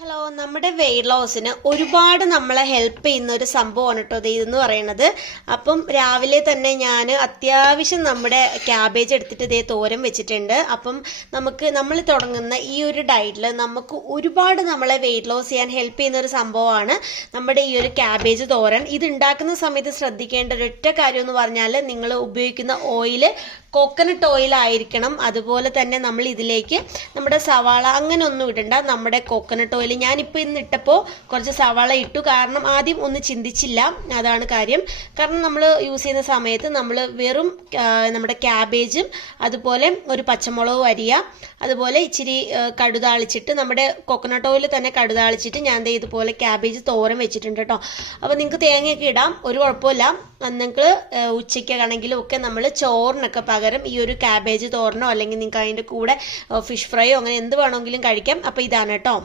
Hello, നമ്മുടെ wait ലോസിന് ഒരുപാട് നമ്മളെ ഹെൽപ്പ് ചെയ്യുന്ന ഒരു സംഭവമാണ് കേട്ടോ ഇതെന്ന് പറയുന്നത്. അപ്പം രാവിലെ തന്നെ ഞാൻ അത്യാവശ്യം നമ്മുടെ ക്യാബേജ് എടുത്തിട്ട് ഇതേ തോരൻ വെച്ചിട്ടുണ്ട്. അപ്പം നമ്മൾ തുടങ്ങുന്ന ഈ ഒരു ഡയറ്റിൽ നമുക്ക് ഒരുപാട് നമ്മളെ വെയിറ്റ് ലോസ് ചെയ്യാൻ ഹെൽപ്പ് ചെയ്യുന്ന ഒരു സംഭവമാണ് നമ്മുടെ ഈ ഒരു ക്യാബേജ് തോരൻ. ഇത് ഉണ്ടാക്കുന്ന സമയത്ത് ശ്രദ്ധിക്കേണ്ട ഒരൊറ്റ കാര്യം എന്ന് പറഞ്ഞാൽ നിങ്ങൾ ഉപയോഗിക്കുന്ന ഓയിൽ കോക്കനട്ട് ഓയിൽ ആയിരിക്കണം. അതുപോലെ തന്നെ നമ്മൾ ഇതിലേക്ക് നമ്മുടെ സവാള അങ്ങനെ ഒന്നും ഇടണ്ട. നമ്മുടെ കോക്കനട്ട് ഓയിൽ ഞാനിപ്പോൾ ഇന്ന് ഇട്ടപ്പോൾ കുറച്ച് സവാള ഇട്ടു, കാരണം ആദ്യം ഒന്ന് ചിന്തിച്ചില്ല, അതാണ് കാര്യം. കാരണം നമ്മൾ യൂസ് ചെയ്യുന്ന സമയത്ത് നമ്മൾ വെറും നമ്മുടെ ക്യാബേജും അതുപോലെ ഒരു പച്ചമുളകും അരിയുക, അതുപോലെ ഇച്ചിരി കടുതാളിച്ചിട്ട് നമ്മുടെ കോക്കനട്ട് ഓയിൽ തന്നെ കടുതാളിച്ചിട്ട് ഞാൻ ഇതുപോലെ ക്യാബേജ് തോരൻ വെച്ചിട്ടുണ്ട് കേട്ടോ. അപ്പോൾ നിങ്ങൾക്ക് തേങ്ങയൊക്കെ ഇടാം, ഒരു കുഴപ്പമില്ല. നിങ്ങൾക്ക് ഉച്ചയ്ക്കാണെങ്കിലും ഒക്കെ നമ്മൾ ചോറിനൊക്കെ പകരം ഈ ഒരു ക്യാബേജ് തോരനോ അല്ലെങ്കിൽ നിങ്ങൾക്ക് അതിൻ്റെ കൂടെ ഫിഷ് ഫ്രൈയോ അങ്ങനെ എന്ത് വേണമെങ്കിലും കഴിക്കാം. അപ്പോൾ ഇതാണ് കേട്ടോ.